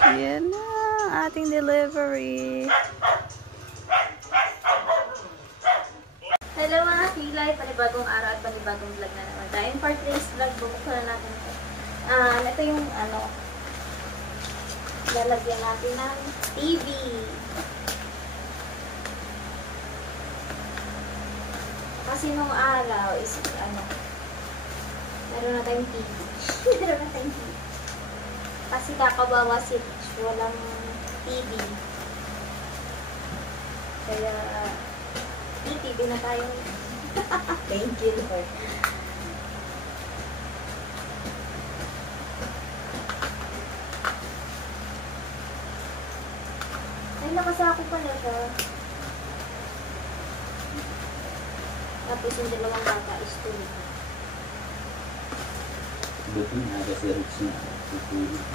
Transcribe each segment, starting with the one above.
Yan na, ating delivery. Hello mga kilay, panibagong araw at panibagong vlog na naman. Dahil for today's vlog, bubuksan na natin ito. Ito yung lalagyan natin ng TV. Kasi nung araw is meron na tayong TV. Meron na tayong TV. Kasi kakabawa si Rich, walang TV. Kaya TV na tayo. Thank you, Lord. Ay, nakasako pala siya. Tapos yung dalawang bata is tulog. Buti na aga si Rich na tutulog.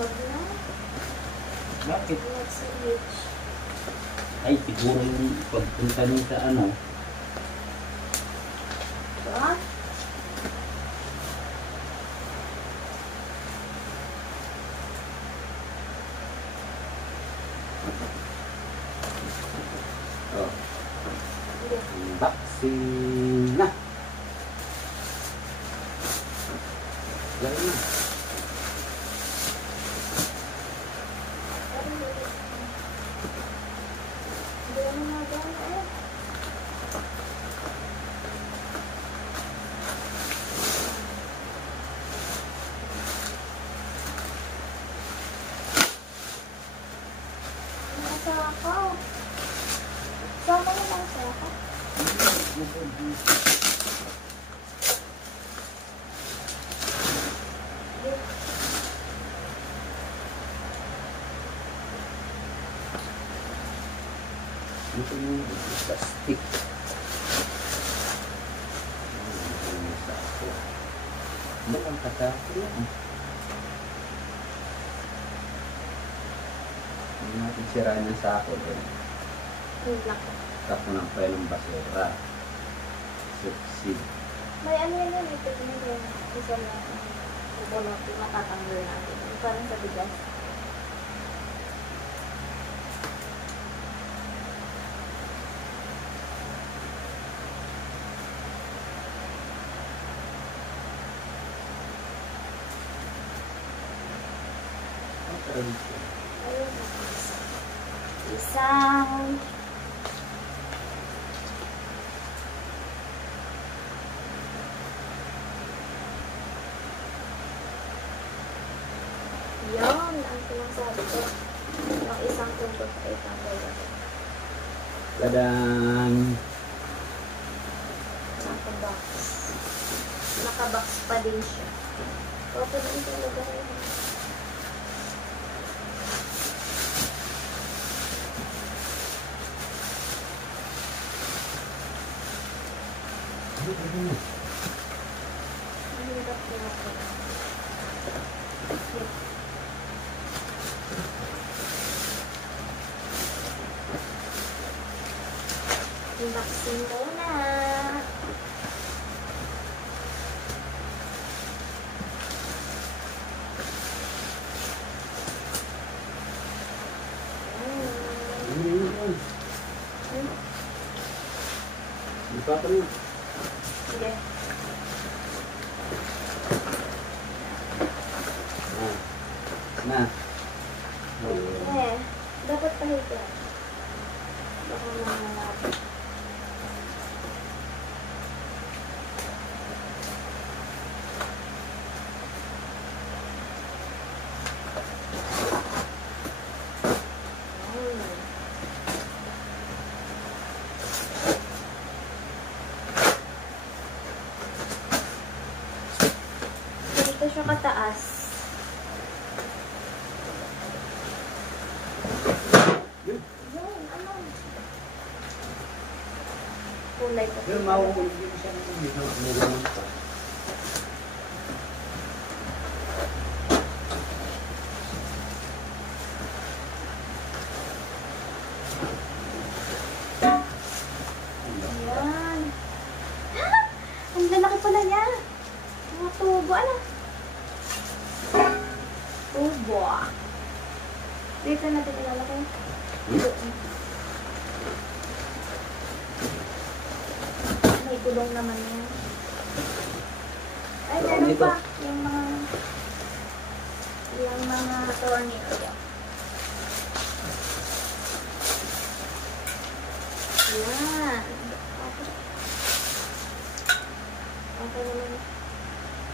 Wag na. Bakit? Wag si Rich. Ay, siguro yung pagpunta niya sa ano. What? Oh, Hindi. unboxing na. Gano'n na. Sama mo lang sa ako. Ito yung plastic. Ano ang katako yan? Hindi natin sirahan yung sako doon. Tako ng pwede ng basura. Succeed. May ano yan ito yung isa na ubulot yung matatanggal natin. Parang sa bigas. Ayun. Isang yan, ang sinasabi ko. Yung isang tumpok ay tambay ako. Tadaan! Nakabox. Nakabox pa din siya. Okay din talaga yun. Mahirap din ako. Unboxing muna. Di pa pa rin. Sige. Na. Dapat pahiga. Baka mangalapit. Dito siya kataas. Yun, ano? Kulay pa. Pero mauulit din siya ng dito. May laman pa. Ayan. Ang lalaki pala niya. Mga tubo, ano? Tubo. Buah. Dito natin ilalagay. May gulong naman yan. Ay, meron pa. Yung mga tornilyo. Yan. Okay naman.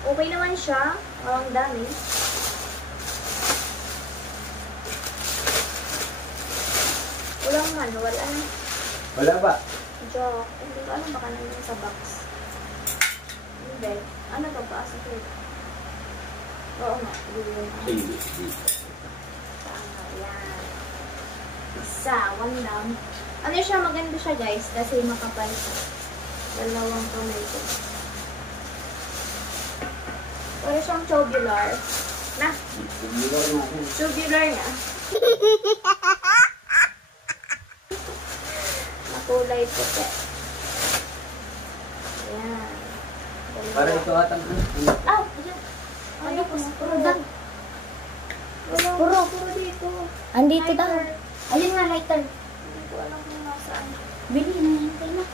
Okay naman siya. Ang dami. Walang manual. Ano? Wala ba? Joke. Hindi ko alam baka naman sa box. Hindi. Ano to ba? Sakit. Oo nga. Sige. Tama. Yan. Isa. One lang. Ano siya? Maganda siya guys. Kasi makapal siya. Dalawang tomato. Pero siyang tubular. Na. Tubular na. Kulay puti. Ayan. Para ito atang Ah! Ayan. Ano po? Puro daw. Puro dito. Andito daw. Ayun nga, lighter. Hindi ko alam kung nasaan. Bili na yan kayo na.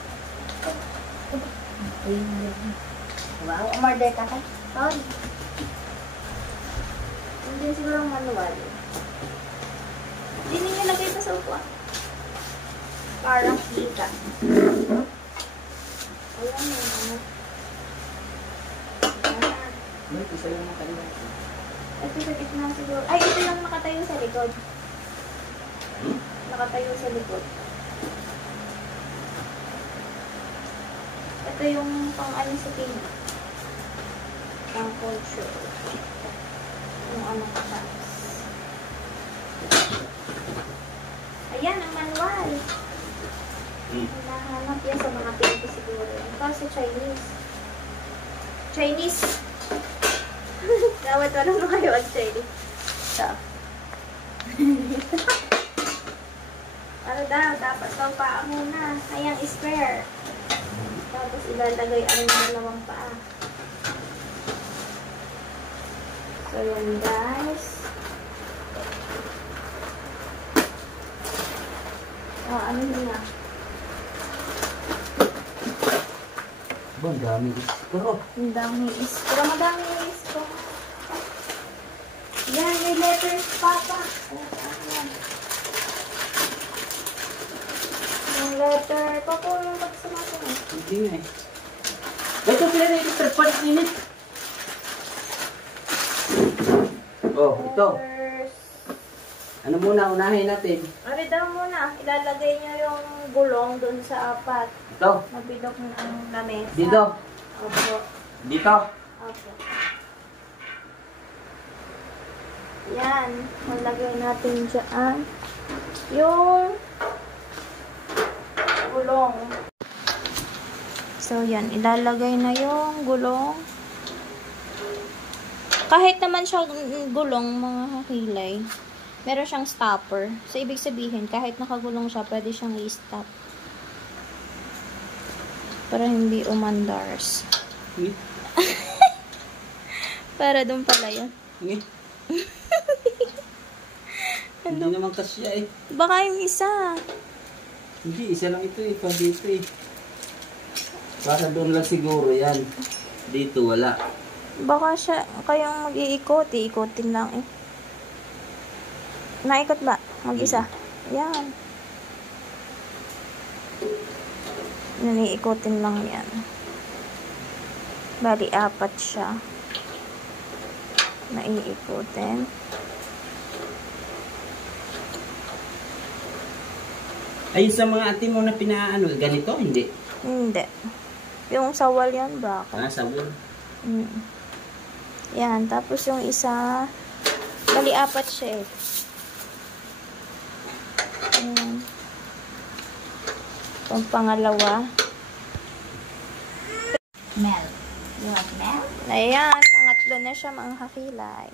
Wow, umorder ka tayo. Sorry. Hindi siguro manual. Hindi niyo lagay pa sa upuan. Parang kita. Ayan na ano. May isa lang ang kanila. Ito sa gitna siguro. Ay, ito yung nakatayo sa likod. Nakatayo sa likod. Ito yung pang ano sa TV. Pang culture. Yung ano ka sa. Ayan, ang manual. Nahanap yan sa mga pinto siguro. Kasi Chinese. Chinese. Dapat wala mo kayo ang Chinese. So. Ano daw? Dapat daw paa muna. Ayan, spare. Tapos ilalagay ang dalawang paa. So yun guys. Ano nila? Ba, ang dami iskro. Ang dami iskro. Madami iskro. Yan, may letters pa. Ayan. Yung letter. Papo yung pagsumasa mo. Hindi nga eh. Ito sila na ito. Terpalit minit. Oh, ito. Letters. Ano muna, unahin natin. Ano daw muna? Ilalagay niyo yung gulong dun sa apat. Ito. Mabidok na ang lamesa. Dito. Opo. Dito. Opo. Yan. Malagay natin dyan yung gulong. So, yan. Ilalagay na yung gulong. Kahit naman siya gulong, mga kakilay, meron siyang stopper. So, ibig sabihin, kahit nakagulong siya, pwede siyang i-stop. Para hindi umandars. Hindi. Para doon pala yun. Hindi. Hindi naman kasya eh. Baka yung isa. Hindi, isa lang ito eh. Pa dito eh. Para doon lang siguro yan. Dito wala. Baka siya, kayong mag-iikot. Iikotin lang eh. Naikot ba? Mag-isa. Yan. Naniikotin lang yan. Bali, 4 siya. Naiikotin. Ay, sa mga ate mo na pinaano, ganito, hindi? Hindi. Yung sawal yan, baka. Ah, sabon. Yan. Tapos yung isa, bali 4 siya eh. Ayan. Itong pangalawa. Mel. You want Mel? Ayan, pangatlo na siya mga kakilay.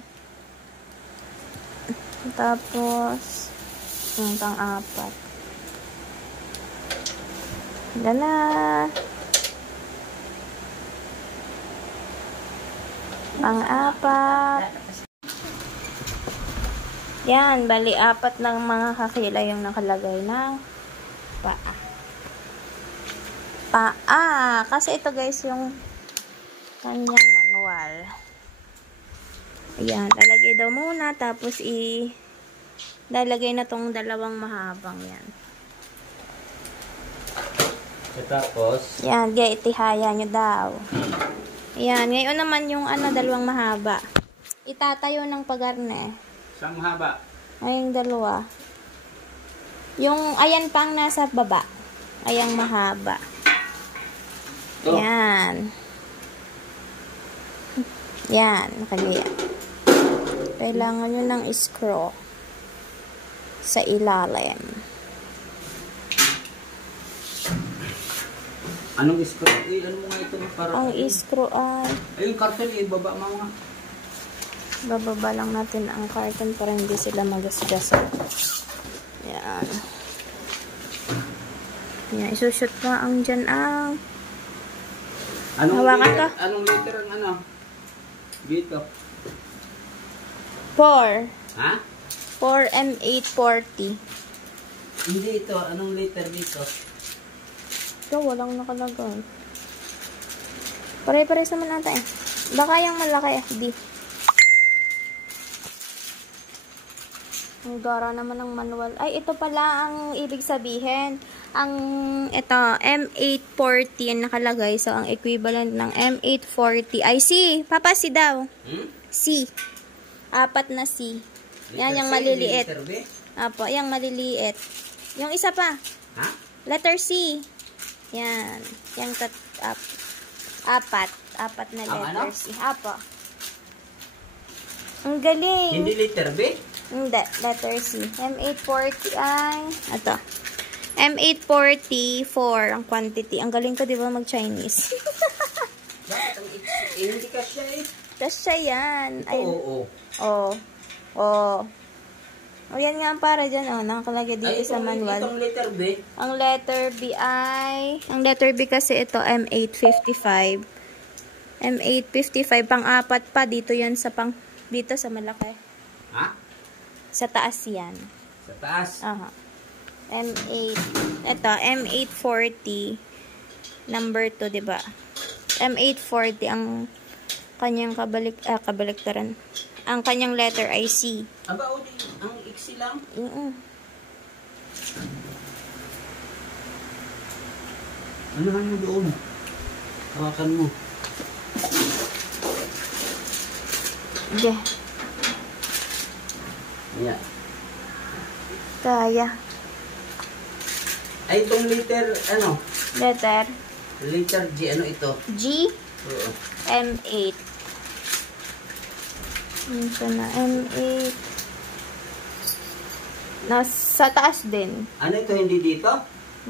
Tapos, yung pang-4. Yan na. Pang-4. Yan, bali apat ng mga kakila yung nakalagay ng paa. Paa. Kasi ito guys yung kanyang manual. Ayan, lalagay daw muna. Tapos lalagay na tong dalawang mahabang yan. Tapos, Yan, itihaya nyo daw. Ayan, ngayon naman yung dalawang mahaba. Itatayo ng pagarne. saan mahaba? Ay, yung dalawa. Yung, ayan pang nasa baba. Ayang mahaba. Ito. Yan. Yan, nakaliya. Kailangan nyo ng screw sa ilalim. Anong screw? Ano mo nga ito? Para Ang screw ay yung karton, ibaba mo nga. bababa lang natin ang carton para hindi sila magasgasan. Yan. Yan, isushoot mo ang dyan ang hawakan ka. Anong liter ang ano? Dito. 4. Ha? 4 M840. Hindi ito. Anong liter dito? Ito, walang nakalagay. Pare-pare sa manata eh. Baka yung malaki FD. Ang gara naman ng manual. Ay, ito pala ang ibig sabihin. Ang, ito, M840 ang nakalagay. So, ang equivalent ng M840 ay C. Papa, C daw. C. 4 na C. Yan, yung maliliit. Liter B? Apo, yung maliliit. Yung isa pa. Ha? Letter C. Yan. Yung apat na Ang letter ano? C. Apo. Ang galing. Hindi liter B? Hindi. Letter C. M840 ay ito. M840 ang quantity. Ang galing ko, di ba, mag-Chinese? Bakit ang hindi ka siya eh? Tapos siya yan. Ay, Oo. O, yan nga para dyan. O, nakakalagay dito sa manual. Itong letter B? Ang letter B ay, ang letter B kasi ito, M855. M855, pang-apat pa. Dito yan sa dito sa malaki. Ha? Sa taas yan. Sa taas? Aha. M8, ito, M840, number 2, diba? M840, ang kanyang kabaliktaran. Ang kanyang letter ay C. Aba, ang iksi lang? Ano mo doon? Hawakan mo. Yeah. Ayan. Kaya. Ay, itong liter, ano? Letter Liter G, ano ito? G, Oo. M8. Ito na, M8. Nasa taas din. Ano ito, hindi dito?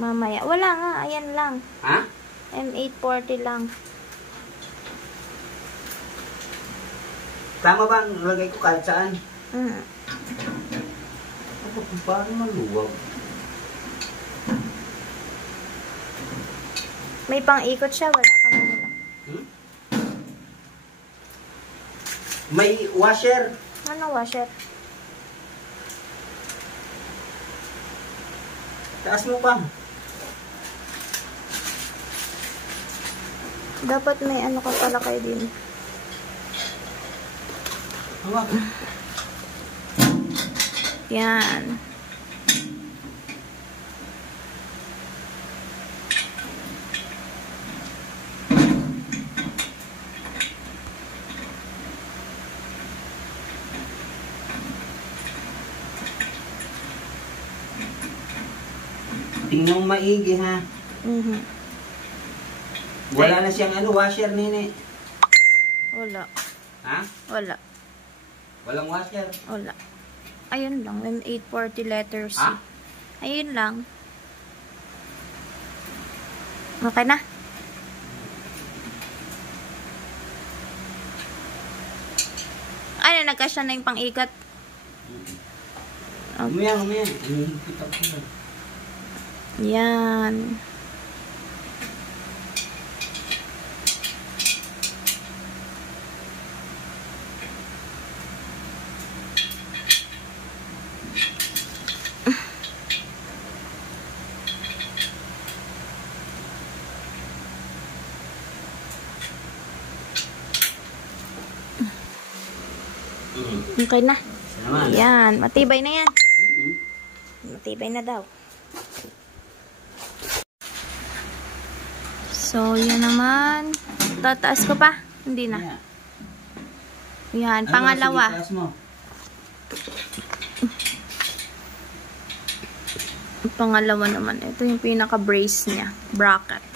Mamaya. Wala nga, ayan lang. Ha? M840 lang. Tama ba ang lagay ko kahit saan? Ako, parang maluwag. May pang-ikot siya, wala ka man lang. May washer. Ano washer? Taas mo pa. Dapat may ano ka pala kayo din. Hawak. Yan. Tingnan mo maigi ha. Wala na siyang ano, washer nini. Wala. Ha? Wala. Walang washer. Wala. Ayun lang. M840 letter C. Ha? Ayun lang. Okay na? Ano, nagkasya na yung pang-ikat? Umiyang. Hihigpit ako na. Yan. Okay na. Isa naman. Yan. Matibay na yan. Mm-hmm. Matibay na daw. So, yan naman. Tataas ko pa. Hindi na. Yeah. Yan. Ano, Pangalawa. sige, taas mo. Pangalawa naman. Ito yung pinaka-brace niya. Bracket.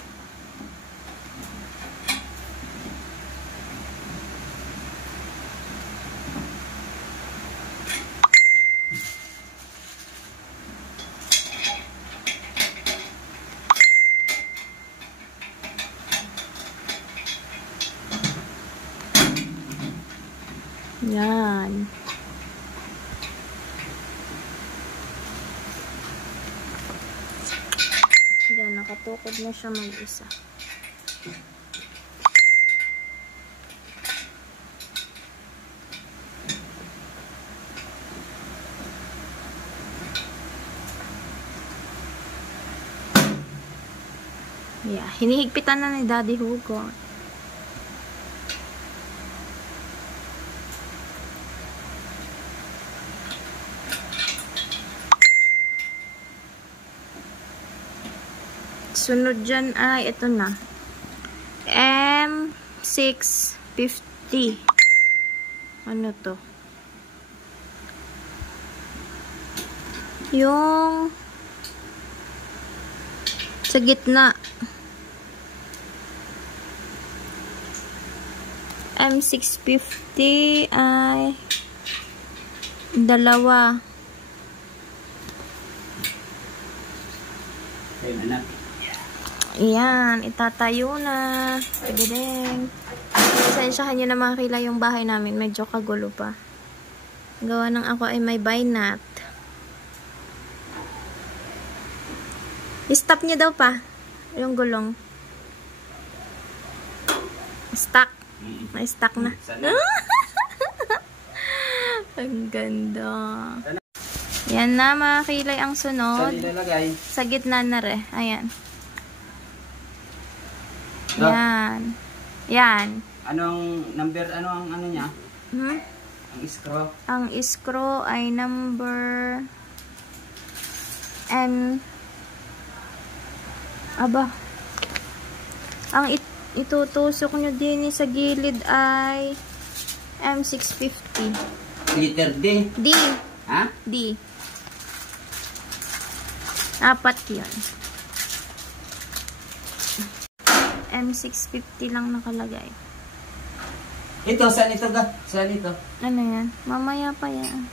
Yan. Yan, nakatukod na siya mag-isa. Yeah, hinihigpitan na ni Daddy Hugo. Sunod dyan ay ito na. M650. Ano to? Yung sa gitna. M650 ay dalawa. Ayun, anak. Ayan, itatayo na. Pagdeng. Pasensyahan nyo na mga kila yung bahay namin. Medyo kagulo pa. Gawa ng ako ay may binat. I-stop nyo daw pa. Yung gulong. Stuck. Na-stuck na. Sana. Ang ganda. Yan na mga kilay ang Saan sunod. ilalagay? Sa gitna na re. Ayan. Lock. Yan. Yan. Anong number, ano ang ano niya? Hmm? Ang screw? Ang screw ay number N. Aba. Ang itutusok nyo din sa gilid ay M650. Letter D. D. Ha? D. Apat yun. M650 lang nakalagay. Ito, saan ito ga? Saan ito? Ano yan? Mamaya pa yan.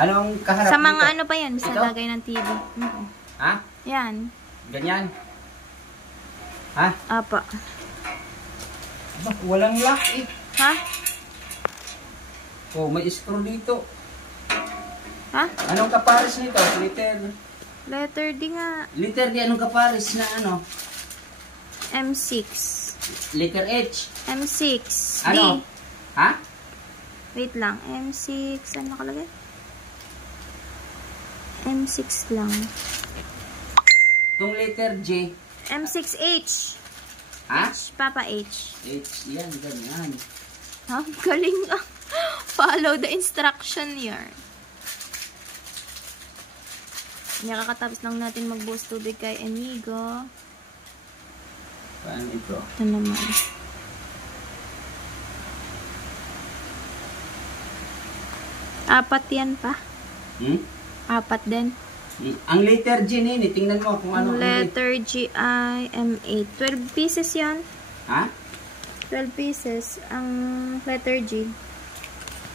Anong kaharap Sa mga dito? ano pa yan? Sa Ito? lagay ng TV. Ha? Yan. Ganyan? Ha? Apa. Aba, walang lock eh. Ha? Oh, may screw dito. Ha? Anong kapares nito? Letter D nga. Letter D, anong kapares na ano? M6. Letter H. M6. Ano? D. Ha? Wait lang. M6. Ano nakalagay? M6 lang. Itong letter J. M6H. Ha? H. Papa H. H. Yan, ganyan. Ha? Galing ah. Follow the instruction here. Nakakatapos lang natin magbuhos tubig kay Amigo. Paano ito? Ito naman. Apat yan pa. Hmm? Apat din. Ang letter G nini, tingnan mo kung ano. Ang letter G I M8. 12 pieces yan. Ha? 12 pieces. Ang letter G.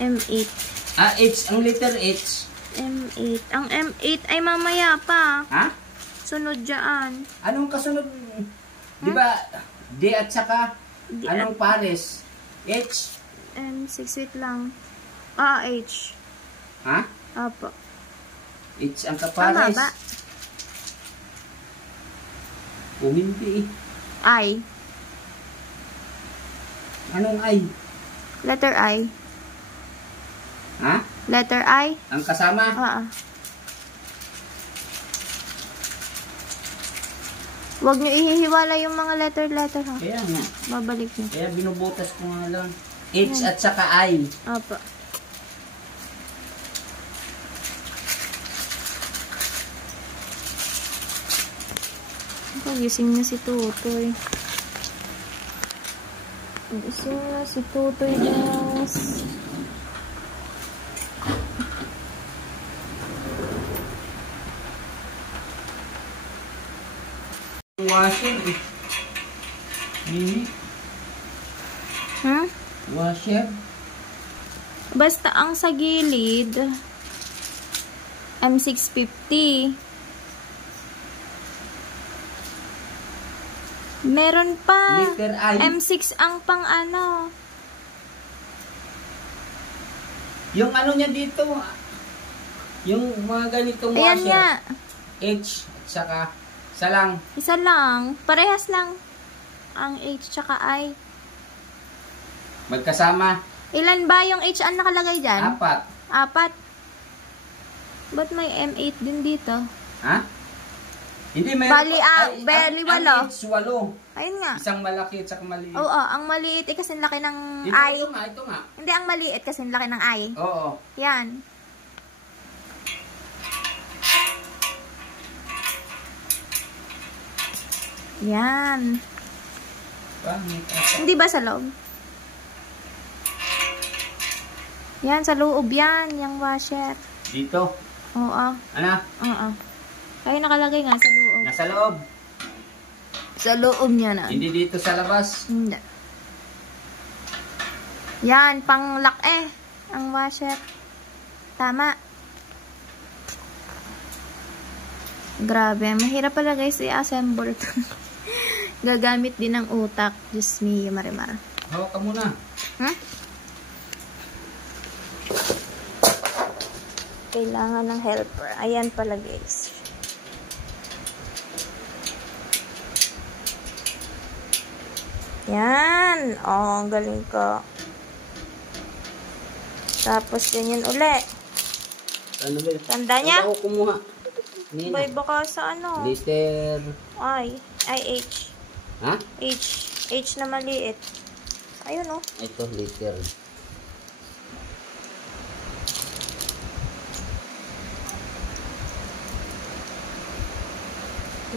M8. Ah, H. Ang letter H. M8. Ang M8 ay mamaya pa. Ha? Sunod dyan. Anong kasunod? Di ba? D at saka D anong pares? H. M6. Wait lang. Ah, H. Ha? Apo. H ang Tama kapares. ba? Hindi eh. I. Anong I? Letter I. Ha? Letter I. Ang kasama? Huwag nyo ihihiwala yung mga letter ha. Kaya nga. Babalik nyo. Kaya binubutas ko nga lang. H at saka I. Apo. Gising na si Tutoy. Gising na si Tutoy, guys. Washer eh. Mini. Ha? Washer. Basta ang sa gilid, M650. Meron pa. Liter I. M6 ang pang ano. Yung ano niya dito, yung mga ganitong Ayan washer. nga. H, saka, isa lang. Isa lang. Parehas lang. Ang H tsaka I. Magkasama. Ilan ba yung H ang nakalagay dyan? 4. 4. Ba't may M8 din dito? Ha? Hindi, may... Bali, bali, walo. Ang H, 8. Ayun nga. Isang malaki at saka maliit. Oo, ang maliit eh kasi laki ng Ito, I. ito nga. Hindi, ang maliit kasi laki ng I. Oo. Yan. Yan. Pangit. Hindi ba sa loob? Yan, sa loob yan. Yung washer. Dito. Oo. Ano? Oo. Ay, nakalagay nga sa loob. Nasa loob. Sa loob niya na. Hindi dito sa labas. Hindi. Yan, pang lock eh. Ang washer. Tama. Grabe. Mahirap pala guys i-assemble. Gagamit din ng utak. Diyos me, Marimar. Hawak ka muna. Hmm? Kailangan ng helper. Ayan pala guys. Yan. Oh, ang galing ko. Tapos ganyan uli. Ano ba? Tanda niya? Ako kumuha. Bay, baka sa ano? Liter. Ay, H. Ha? H na maliit. Ayun oh. Ito, liter.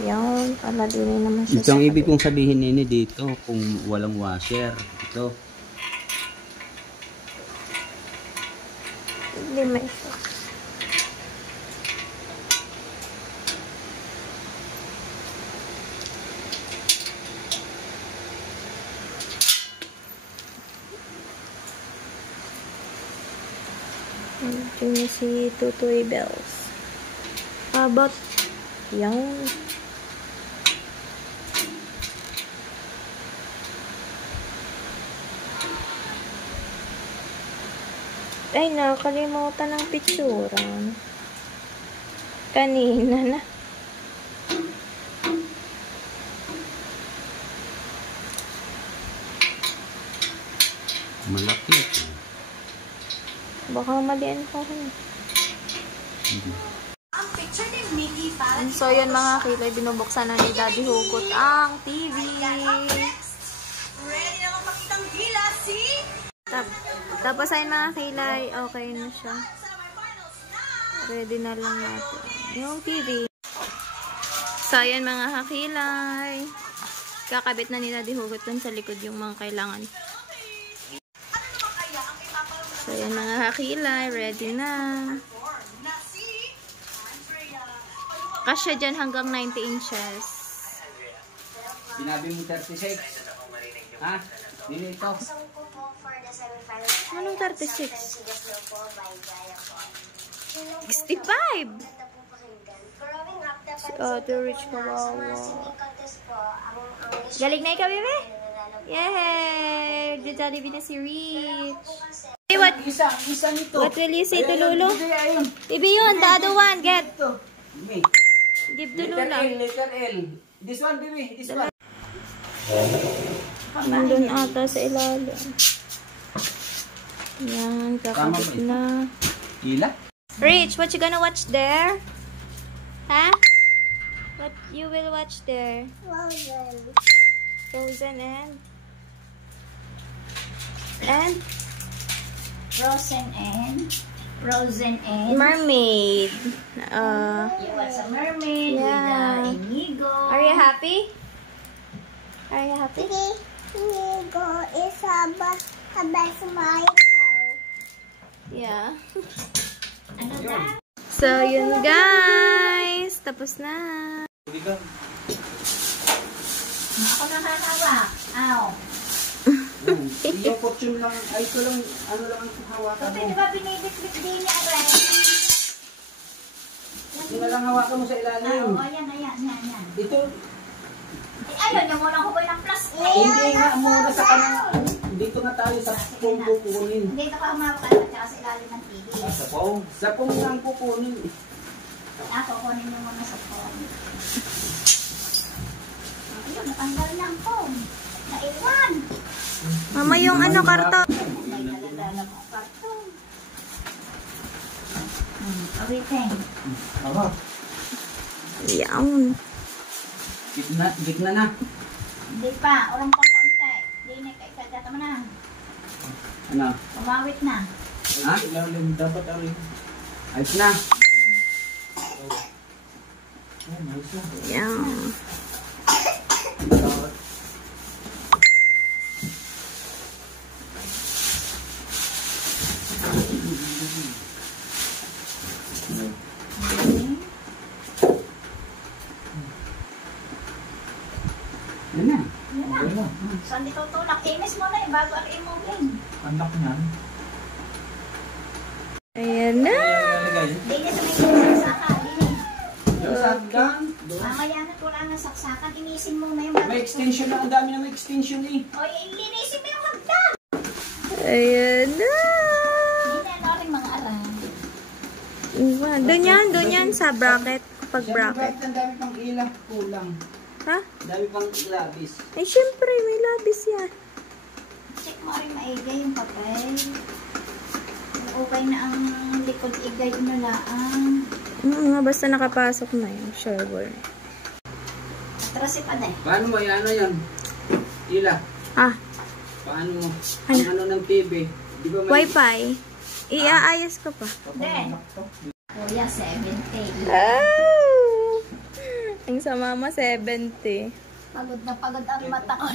Yan, pala din naman siya. Ito ang ibig kong sabihin nini dito kung walang washer. Ito. Hindi may isa. Ito na si Tutoy Bells. About yan. Ay, nakalimutan ng picturean. Kanina na. Malaki. Baka malian pa ako. So, yun mga kilay, binubuksan na ni Daddy Hugot ang TV. Ready na makitang gila si... Tapos ayun mga kilay, okay na siya. Ready na lang natin yung TV. So, ayan mga kakilay. Kakabit na ni Daddy Hugot dun sa likod yung mga kailangan. So, ayan mga kakilay, ready na. Kasya dyan hanggang 90 inches. Binabi mo 36. Ha? Dili ito. Anong 36? 65! Si Ate Rich kawawa. Galing na ikaw, bebe? Yay! The Jollibee na si Rich. Hey, Isa nito. what will you say to Lolo? Bibi yun, the other one, get. Baby. Give to Letter Lolo. L, letter L. This one, baby. This one. Nandun ata sa ilalim. Yan, kakabit na. Gila? Rich, what you gonna watch there? Huh? What you will watch there? Frozen and? Frozen and Frozen and mermaid. you was a mermaid Yeah. with Inigo. Are you happy? Are you happy? Inigo is a best Michael. Yeah. Ano ba? So, yun guys. Tapos na. Ako na hahawak. Ow. Yung fortune lang, ay ito lang, ano lang ang hawakan Ito, mo. di ba binibit-bit din niya, Aray? Yung na lang hawakan mo sa ilalim. Oo, yan. Ito, Ayaw niya muna ko ba ng plus? hindi nga muna sa kanang, dito nga tayo sa pong kukunin. Dito ka humawak at saka sa ilalim ng TV. Sa pong? Sa pong lang kukunin. Ako, kunin niyo muna sa phone. Ayun, natanggal na ang phone. Naiwan. Mama, yung ano, karton. May naladala mo ang karton. Awiting. Ako. Yan. Gitna na. Hindi pa, urong pang konti. Hindi na, ikagata mo na. Ano? Kumawit na. Ha? Ilalim, dapat alim. Ayos na. Yan. Yan na. Yan na. Saan dito tulak? Inis mo na eh, bago ako i-moving. Anak niyan. Ayan na. Dinis sa may saksakan. Dinis. Yung shotgun. Mamaya na wala na saksakan. Inisin mo na yung bago. May extension na. Ang dami na may extension eh. O, inisin mo yung hagdan. Ayan na. Hindi na ano rin mga alam. Doon yan sa bracket. Pag bracket. Ang dami pang ilang kulang. Ha? Ang dami pang labis. Eh, syempre, may labis yan. Check mo rin maigay yung papel. Okay na ang likod igay na laang. Basta nakapasok na yun. Sure. Trasi pa na eh. Paano mo yan? Ano yan? Ila. Ah, Paano mo? Ang ano ng TV? Di ba may... Wi-Fi. Iaayos ko pa. Then, Kuya, 70. Oh! Ang sa mama, 70. Pagod na pagod ang mata ko.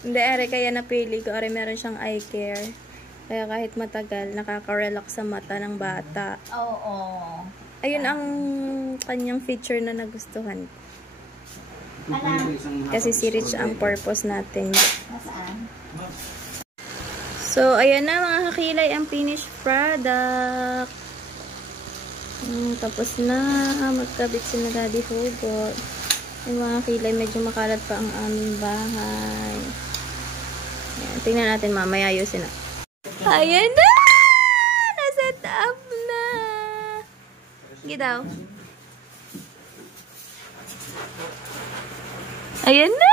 Hindi, are kaya napili ko. Are meron siyang eye care. Kaya kahit matagal, nakaka-relax sa mata ng bata. Oo. Ayun ang kanyang feature na nagustuhan. Kasi si Rich ang purpose natin. Nasaan? So, ayan na mga kakilay ang finished product. Tapos na. Magkabit si na Daddy Hugot. Yung mga kakilay, medyo makalat pa ang aming bahay. Ayan, tingnan natin mamaya ayusin na. Ayan na! Na-set up na! Sige daw. Ayan na!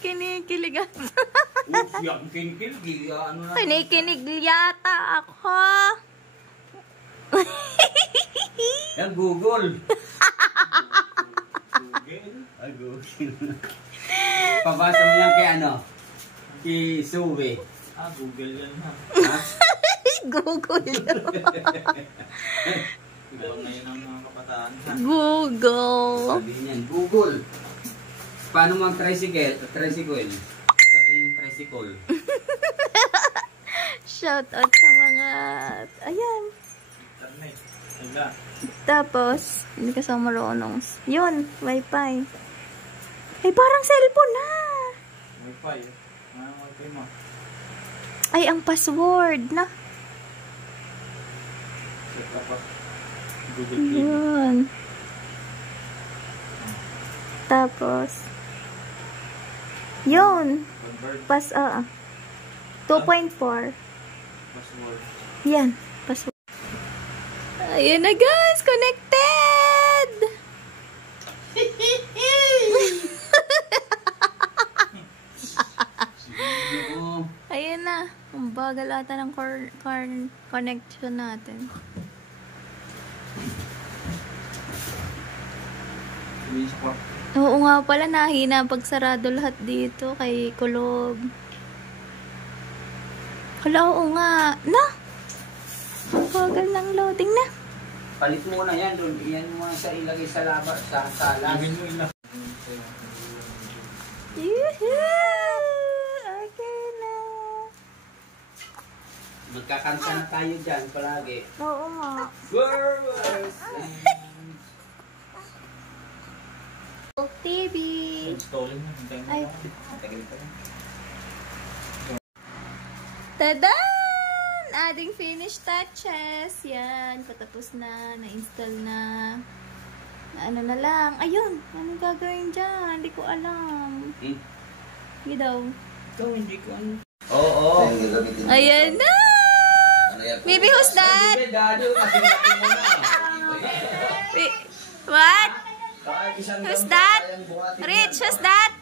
Kinikilig ako. Yung kinikil, ano na. Kinikinig yata ako. Yan, Google. Ay, Google. Pabasa mo yan kay ano? Kay Suwe. Google yan ha. Google. Ikaw na yun ang mga kapataan ha. Google. Sabihin yan, Google. Paano mag-tricycle? Sabihin tricycle. Shout out sa mga... Ayan. Internet. Wala. Tapos, hindi ka sa marunong. Yun, wifi. Ay, parang cellphone na. Wi-Fi. Wi-Fi mo. Ay, ang password na. Set up ah. Google Play. Yun. Tapos, yun. Convert. 2.4. Password. Yan, password. Ayun na guys, connected! Oo. Ayun na. Ang bagal ata ng connection natin. Oo nga pala, nahina pag sarado lahat dito kay Kulob. Hala, oo nga. Na? Bagal ng loading na. Palit mo na yan doon. Iyan mo sa ilagay sa laba, sa sala. Yuhuu! Okay na. Magkakanta na tayo dyan palagi. Oo nga. TV. Ay. Tadan! Adding finished touches. Yan. Patapos na. Na-install na. Ano na lang. Ayun. Anong gagawin dyan? Hindi ko alam. Hindi daw. Ito, hindi ko ano. Oo. Ayan na! Maybe who's that? Wait, what? Who's that? Rich, who's that?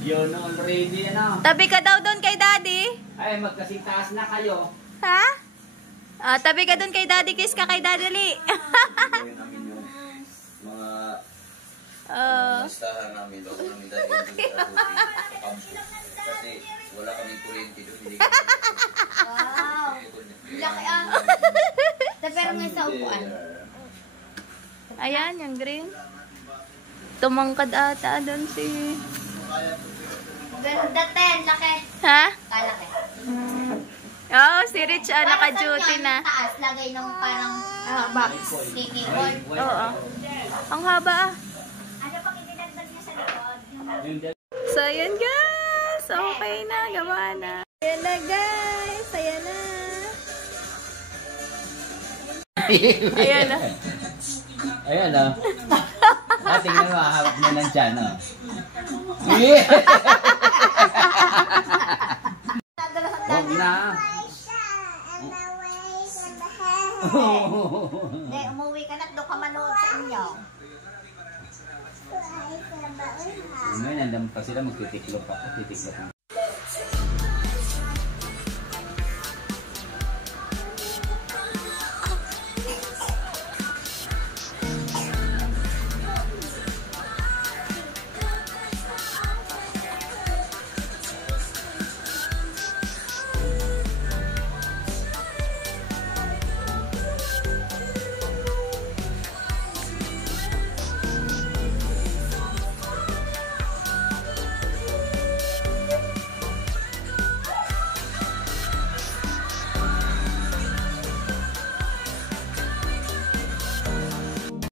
Yun, already, ano? Tabi ka daw doon kay daddy. Ay, magkasing taas na kayo. Ha? Tabi ka doon kay daddy. Kiss ka kay daddy, Li. Mga listahan namin, bago namin dahil doon sa kampo. Kasi wala kaming kuryente doon. Wow. Laki ah. Pero nga sa upuan. Ayan, yung green. Tumangkad ata doon si... Ganda ten, laki. Ha? Kalaki. Oo, si Rich naka-duty na. Taas, lagay ng parang box. Sneaking ball. Oo. Ang haba ah. Ano pang idinagdag niya sa likod? So, ayan guys. Okay na. Gawa na. Ayan na guys. Ayan na. Ayan na. Ayan, oh. Tingnan mo, hawak mo lang dyan, oh. Huwag na. Hindi, umuwi ka na at doon ka manood sa inyo. Ngayon, nandang pa sila, magtitiklop ako. Titiklop ako.